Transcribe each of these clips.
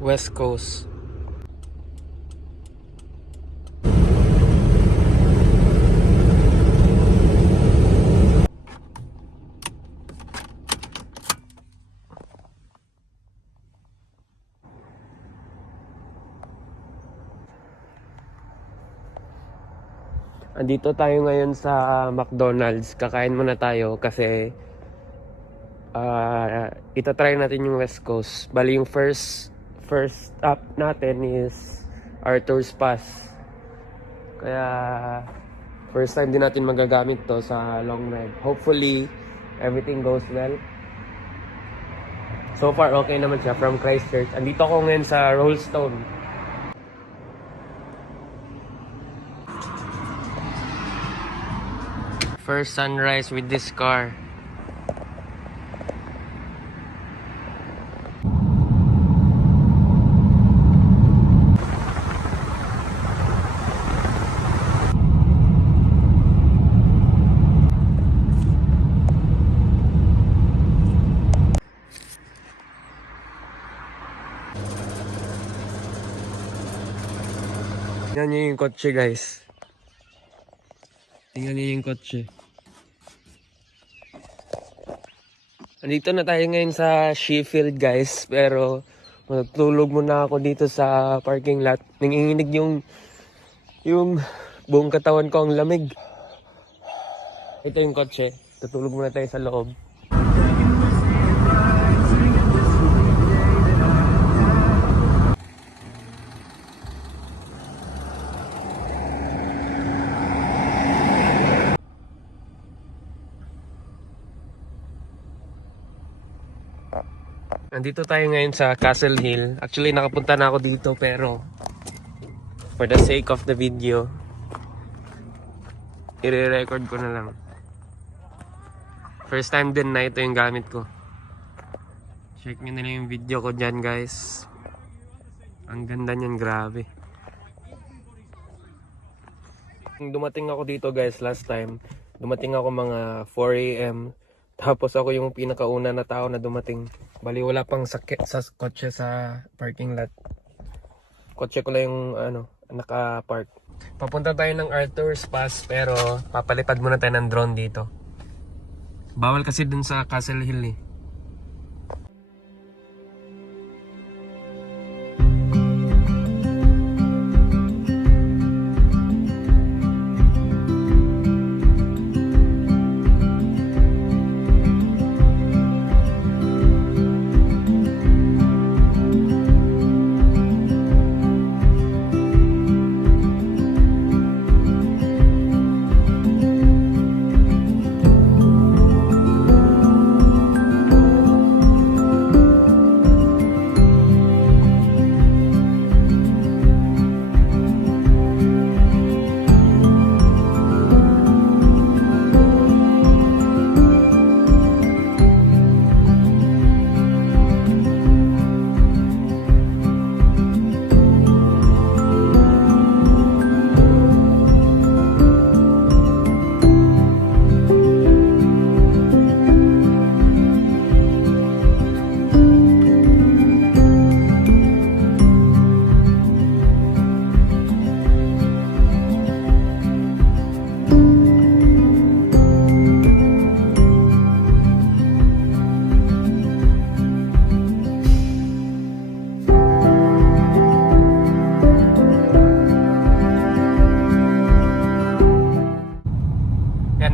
West Coast. Andito tayo ngayon sa McDonald's. Kakain muna tayo kasi itatry natin yung West Coast. Bali yung first stop natin is Arthur's Pass. Kaya first time din natin magagamit to sa long ride. Hopefully everything goes well. So far okay naman siya from Christchurch. Andito ako ngayon sa Rollstone. First sunrise with this car. Tingnan niyo yung kotse, guys. Tingnan niyo yung kotse. Andito na tayo ngayon sa Sheffield, guys. Pero matutulog muna ako dito sa parking lot. Nanginginig yung buong katawan ko ang lamig. Ito yung kotse. Tutulog muna tayo sa loob. Nandito tayo ngayon sa Castle Hill. Actually, nakapunta na ako dito pero for the sake of the video, i-record ko na lang. First time din na ito yung gamit ko. Check nyo na lang yung video ko dyan, guys. Ang ganda niyan, grabe. Dumating ako dito, guys, last time. Dumating ako mga 4 AM. Tapos ako yung pinakauna na tao na dumating. Bali wala pang sakit sa kotse sa parking lot. Kotse ko lang yung naka-park. Papunta tayo ng Arthur's Pass pero papalipad muna tayo ng drone dito. Bawal kasi dun sa Castle Hill eh.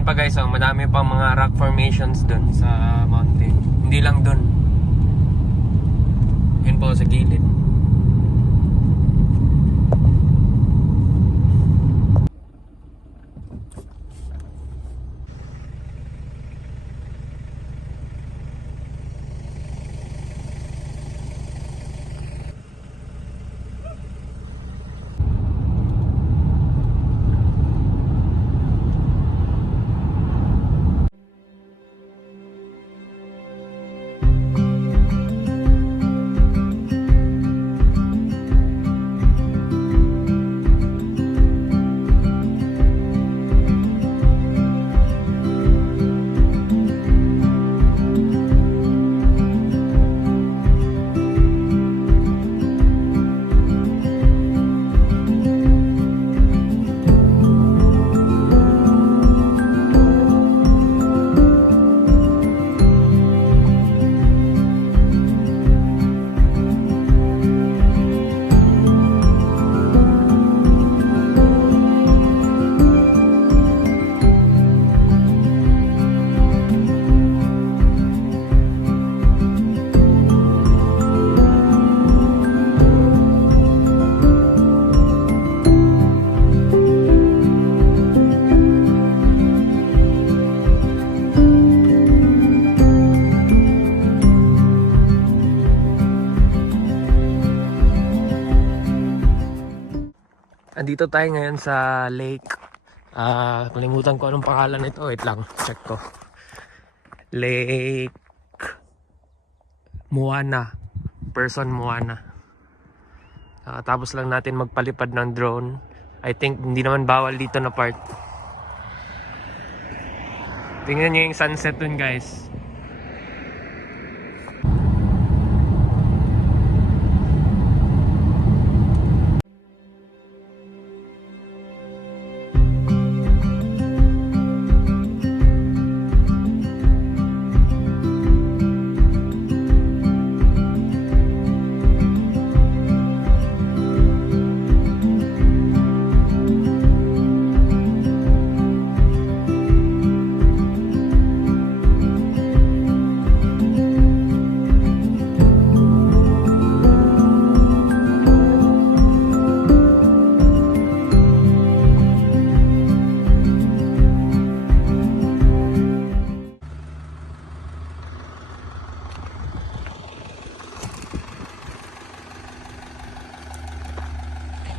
Pa guys, madami pang mga rock formations dun sa mountain. Hindi lang dun. Yun po sa gilid. Andito tayo ngayon sa lake. Kalimutan ko anong pangalan nito. Wait lang, check ko. Lake Moana. Person Moana. Tapos lang natin magpalipad ng drone. I think hindi naman bawal dito na part. Tingnan nyo yung sunset dun, guys.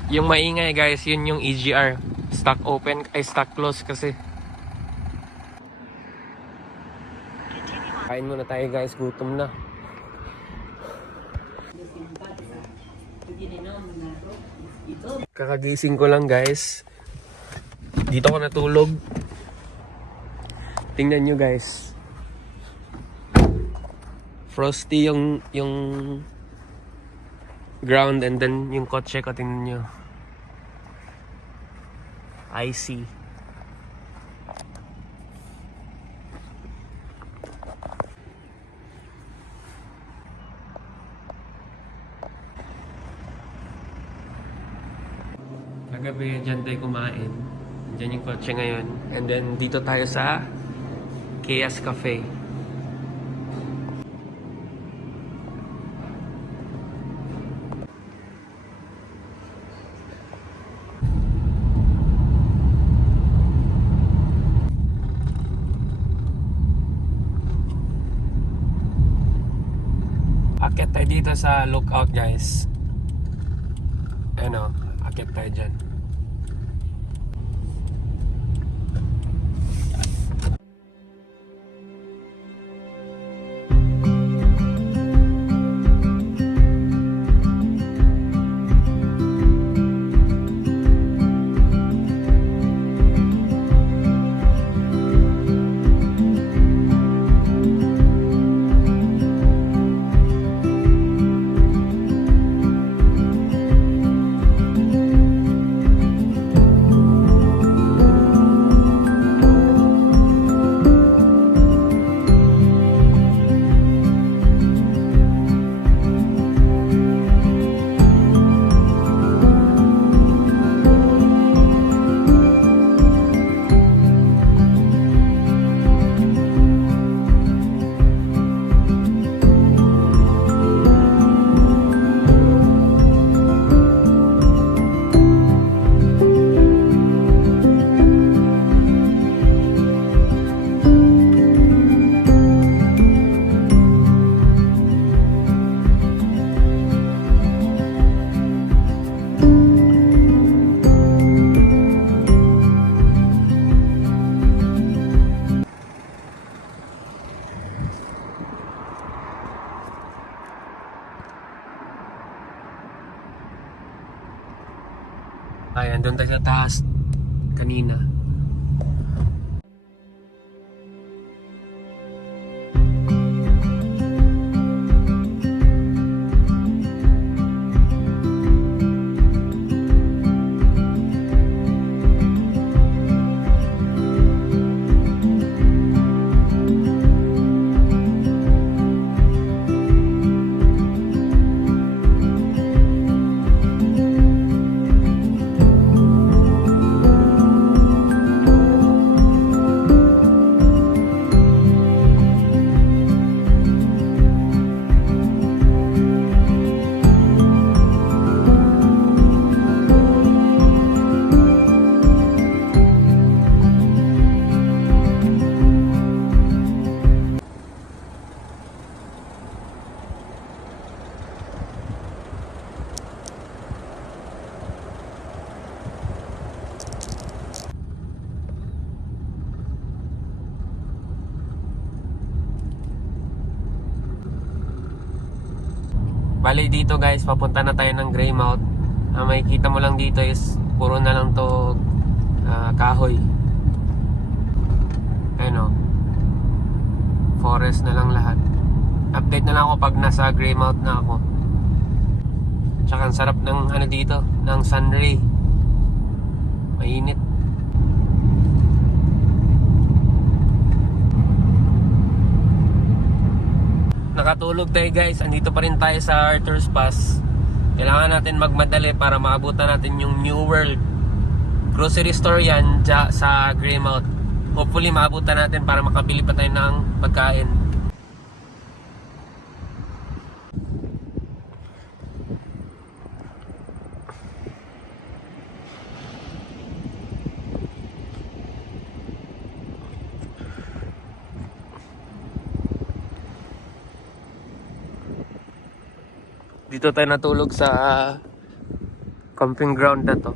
Yung maingay, guys, yun yung EGR. Stock open, ay stock close kasi. Kain muna tayo, guys, gutom na. Kakagising ko lang, guys. Dito ko natulog. Tingnan nyo, guys. Frosty yung ground, and then yung kotse ko, tingnan nyo. Icy. Kagabi, dyan tayo kumain. Dyan yung kotse ngayon. And then, dito tayo sa Chaos Cafe. Akit tayo dito sa lookout, guys. Ano, akit tayo dyan. Ayan, doon tayo sa taas kanina. Bali dito guys, papunta na tayo ng Greymouth. Makikita mo lang dito is puro na lang to kahoy. Ayun o. Forest na lang lahat. Update na lang ako pag nasa Greymouth na ako. Tsaka ang sarap ng ano dito, ng sunray. Mainit. Nakatulog tayo guys. Andito pa rin tayo sa Arthur's Pass. Kailangan natin magmadali para maabutan natin yung New World. Grocery store yan sa Greymouth. Hopefully maabutan natin para makabili pa tayo ng pagkain. Dito tayo natulog sa camping ground na to.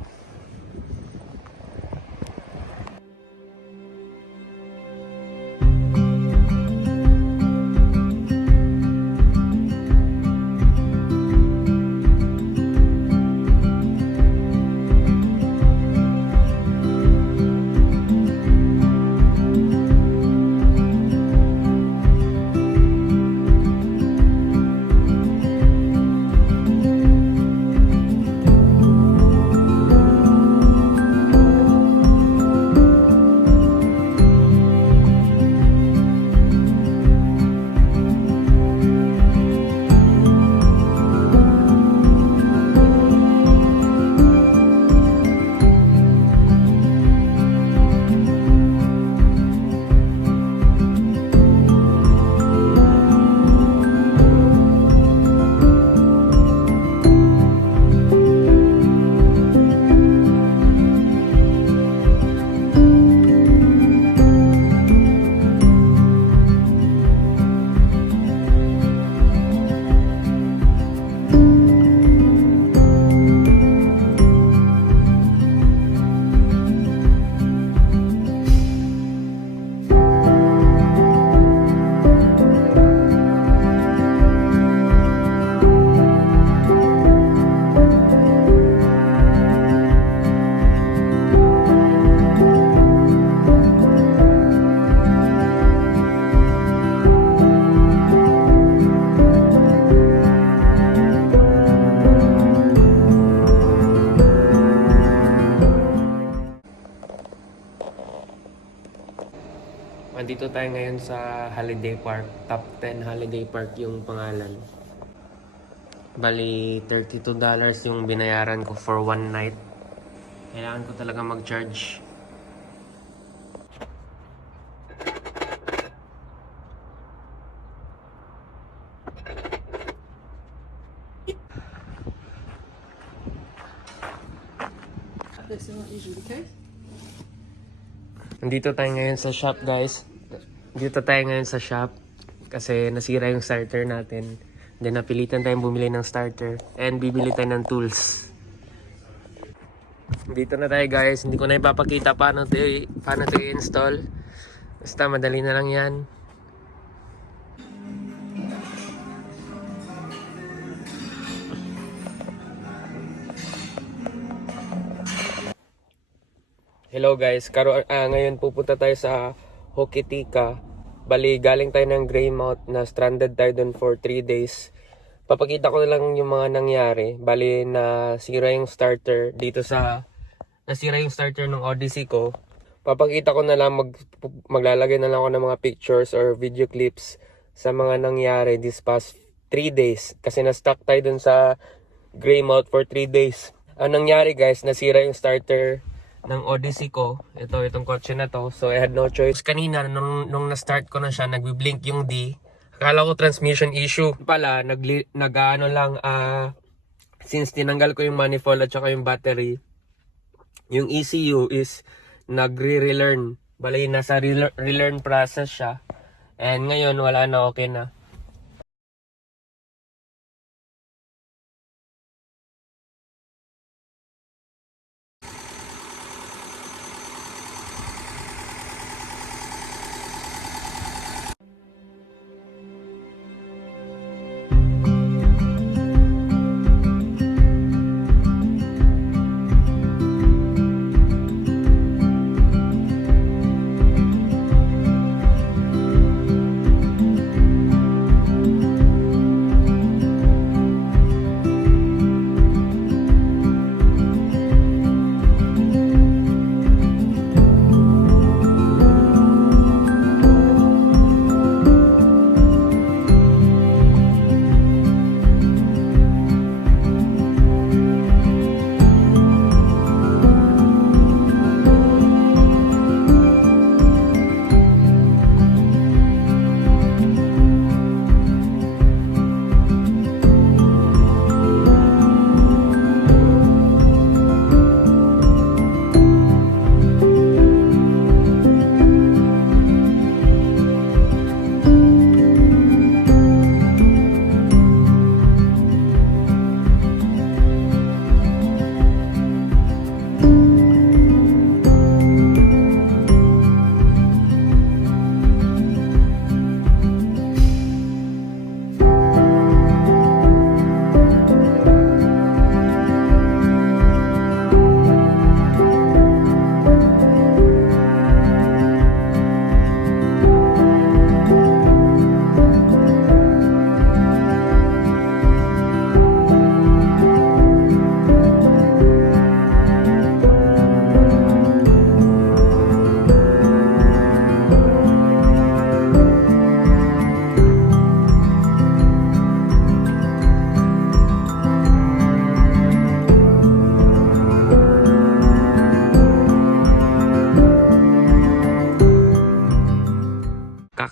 Andito tayo ngayon sa Holiday Park. Top 10 Holiday Park yung pangalan. Bali, $32 yung binayaran ko for one night. Kailangan ko talaga mag-charge. Nandito tayo ngayon sa shop guys. Dito tayo ngayon sa shop kasi nasira yung starter natin. Then napilitan tayong bumili ng starter and bibili tayo ng tools. Dito na tayo guys. Hindi ko na ipapakita paano ito i-install. Basta madali na lang yan. Hello guys, ngayon pupunta tayo sa Hokitika. Bali, galing tayo ng Greymouth na stranded tayo dun for 3 days. Papakita ko na lang yung mga nangyari. Bali, nasira yung starter ng Odyssey ko. Papakita ko na lang, maglalagay na lang ako ng mga pictures or video clips sa mga nangyari this past 3 days. Kasi na-stuck tayo dun sa Greymouth for 3 days. Ang nangyari guys, nasira yung starter ng Odyssey ko. Itong kotse na to. So I had no choice. Kanina nung na-start ko na siya, nagbi-blink yung D. Akala ko transmission issue. Pala nag-ano lang since tinanggal ko yung manifold at saka yung battery, yung ECU is nagre-relearn. Bali nasa relearn process siya. And ngayon wala na, okay na.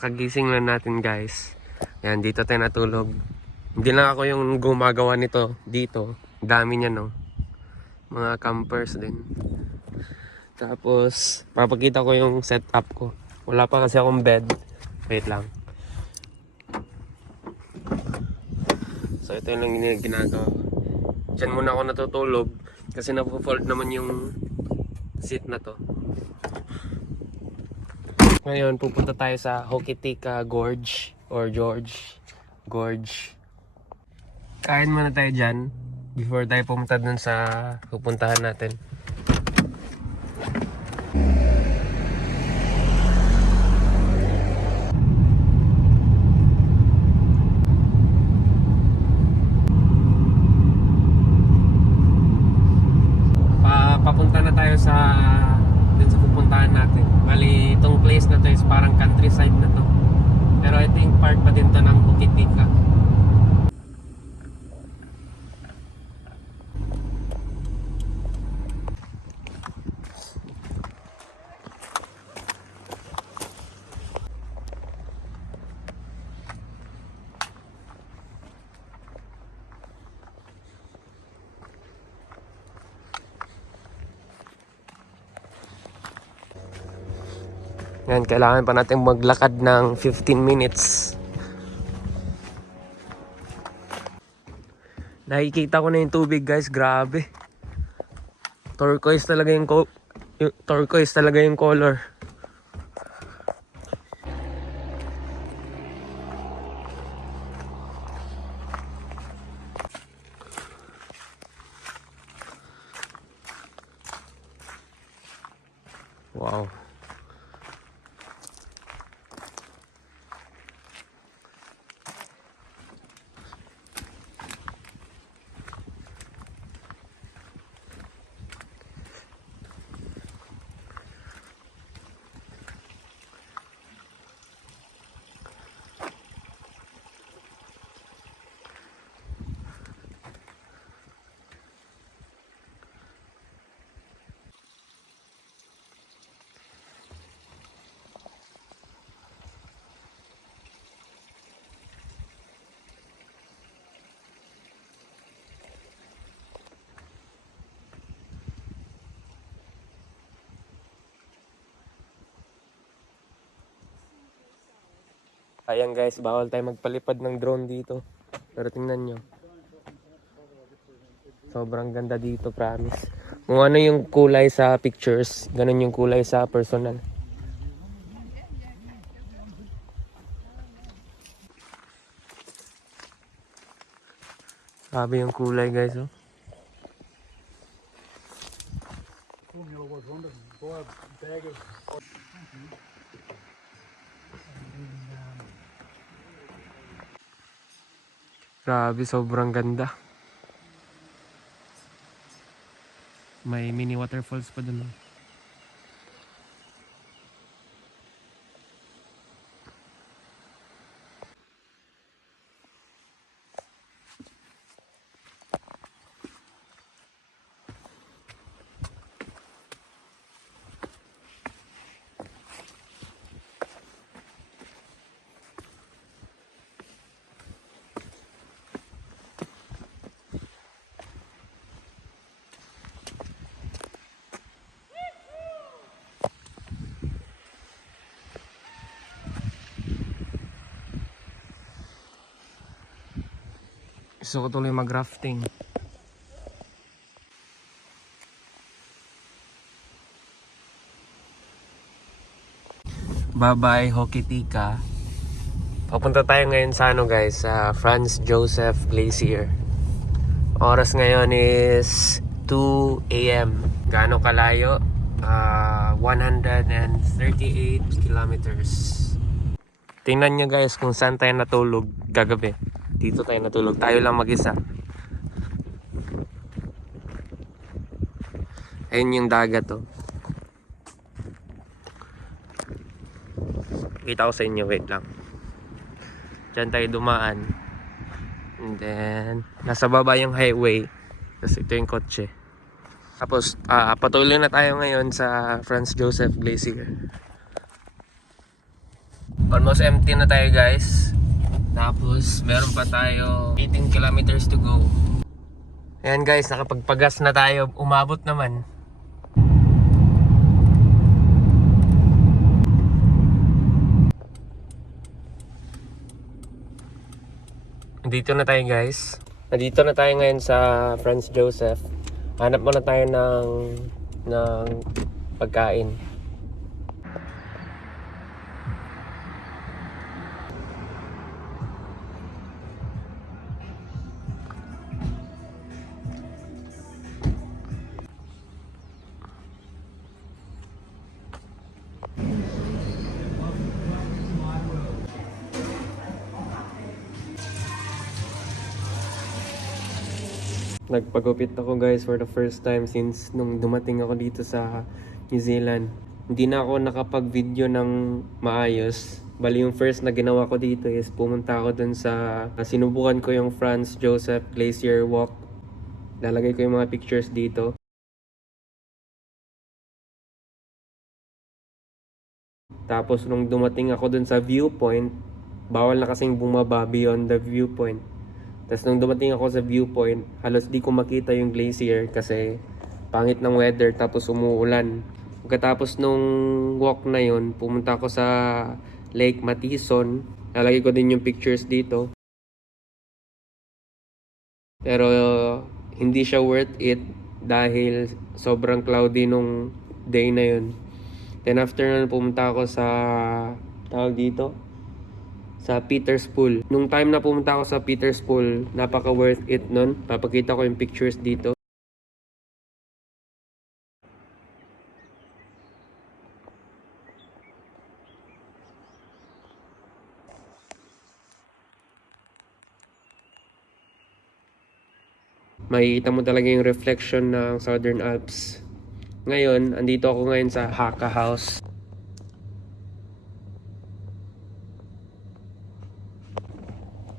Kakagising lang natin guys. Yan, dito tayo natulog. Hindi lang ako yung gumagawa nito dito. Dami niya no. Mga campers din. Tapos, papakita ko yung setup ko. Wala pa kasi akong bed. Wait lang. So, ito yung lang ginagawa. Diyan muna ako natutulog. Kasi napo-fold naman yung seat na to. Ngayon, pupunta tayo sa Hokitika Gorge. Or Gorge. Kain muna tayo dyan. Before tayo pumunta dun sa pupuntahan natin. Papunta na tayo sa dun sa pupuntahan natin. Bali, itong place na to is parang countryside na to. Pero I think part pa din to ng Hokitika. Yan, kailangan pa natin maglakad ng 15 minutes. Nakikita ko na yung tubig guys, grabe. Turquoise talaga yung color. Wow. Ayan guys, bawal tayo magpalipad ng drone dito. Pero tingnan nyo. Sobrang ganda dito, promise. Kung ano yung kulay sa pictures, ganun yung kulay sa personal. Sabi yung kulay guys, oh. Grabe, sobrang ganda. May mini waterfalls pa dun. Gusto ko tuloy mag-rafting. Bye-bye, Hokitika. Papunta tayo ngayon sa ano guys, sa Franz Joseph Glacier. Oras ngayon is 2 AM. Gaano kalayo? 138 kilometers. Tingnan nyo guys kung saan tayo natulog kagabi. Dito tayo natulog. Tayo lang mag-isa. Ayun yung dagat oh. Kita ko sa inyo, wait lang. Diyan tayo dumaan. And then nasa baba yung highway. Tapos ito yung kotse. Tapos patuloy na tayo ngayon sa Franz Joseph Glacier. Almost empty na tayo guys. Tapos meron pa tayo 18 kilometers to go. Ayan guys, nakapagpagas na tayo. Umabot naman. Dito na tayo guys. Nandito na tayo ngayon sa Franz Joseph. Hanap muna tayo ng pagkain. Nagpagupit ako guys for the first time since nung dumating ako dito sa New Zealand. Hindi na ako nakapag-video ng maayos. Bali yung first na ginawa ko dito is pumunta ako dun sa sinubukan ko yung Franz Joseph Glacier Walk. Lalagay ko yung mga pictures dito. Tapos nung dumating ako dun sa viewpoint, bawal na kasing bumaba beyond the viewpoint. Tapos nung dumating ako sa viewpoint, halos di ko makita yung glacier kasi pangit ng weather tapos umuulan. Pagkatapos nung walk na yon, pumunta ako sa Lake Matison. Lalagay ko din yung pictures dito. Pero hindi siya worth it dahil sobrang cloudy nung day na yun. Then after nun, pumunta ako sa tawag dito, sa Peter's Pool. Nung time na pumunta ako sa Peter's Pool, napaka worth it nun. Papakita ko yung pictures dito. Makikita mo talaga yung reflection ng Southern Alps. Ngayon, andito ako ngayon sa Haka House.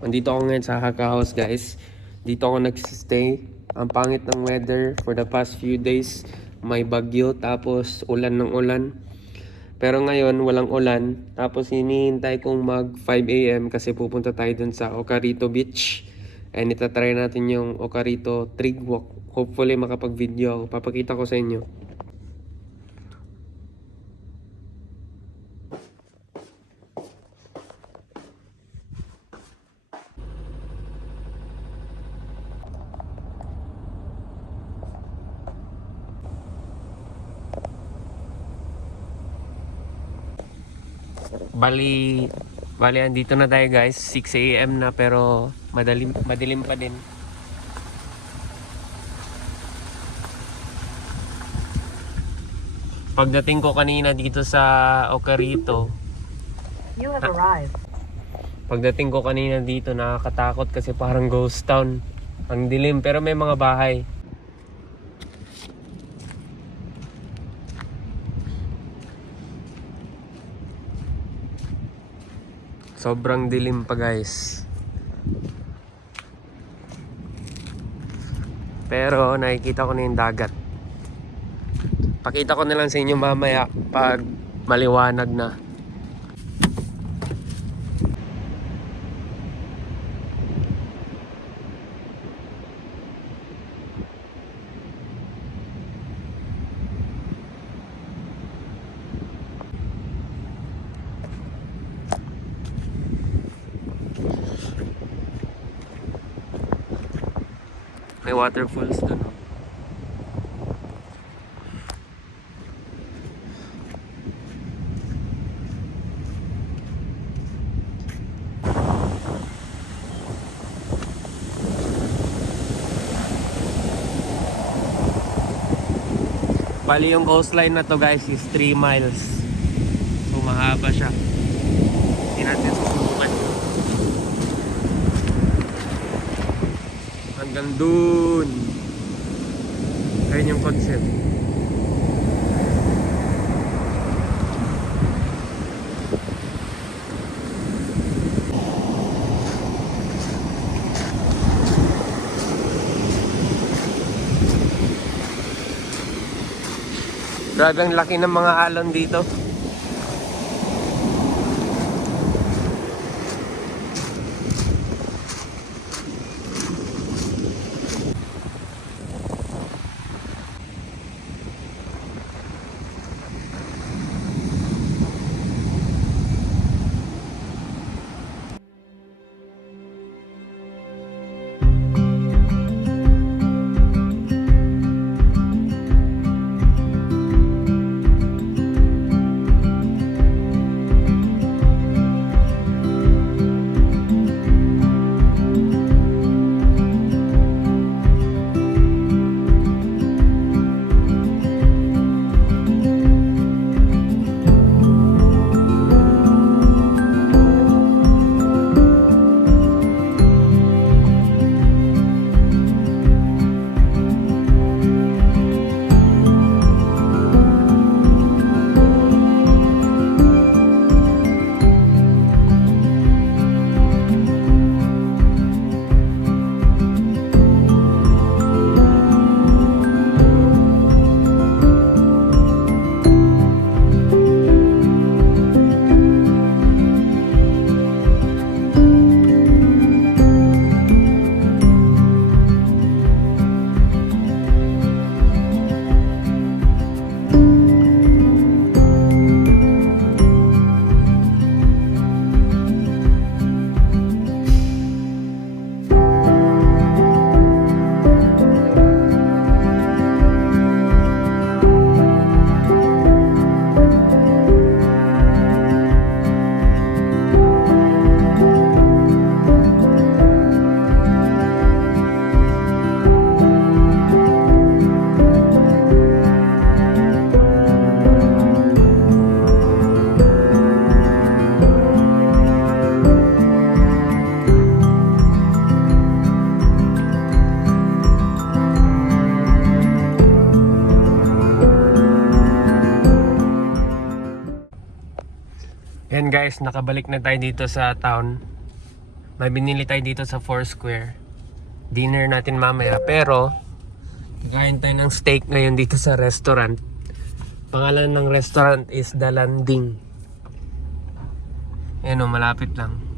Andito ako ngayon sa Haka House guys. Dito ako nagsistay. Ang pangit ng weather for the past few days. May bagyo tapos ulan ng ulan. Pero ngayon walang ulan. Tapos hinihintay kong mag 5 AM kasi pupunta tayo dun sa Okarito Beach. And itatry natin yung Okarito Trig Walk. Hopefully makapag-video ako. Papakita ko sa inyo. Bali andito na tayo guys, 6 AM na pero madilim pa din. Pagdating ko kanina dito sa Okarito, You have arrived. pagdating ko kanina dito nakakatakot kasi parang ghost town. Ang dilim pero may mga bahay. Sobrang dilim pa guys. Pero nakikita ko na yung dagat. Pakita ko na lang sa inyo mamaya pag maliwanag na. May waterfalls doon. Bali yung coastline na to guys is 3 miles. So mahaba siya. Hindi natin susubukan. Hanggang dun. Ayun yung concept. Grabe ang laki ng mga alon dito. Yan guys, nakabalik na tayo dito sa town. May binili tayo dito sa Foursquare. Dinner natin mamaya. Pero, kakain tayo ng steak ngayon dito sa restaurant. Pangalan ng restaurant is The Landing. Ayan o, malapit lang.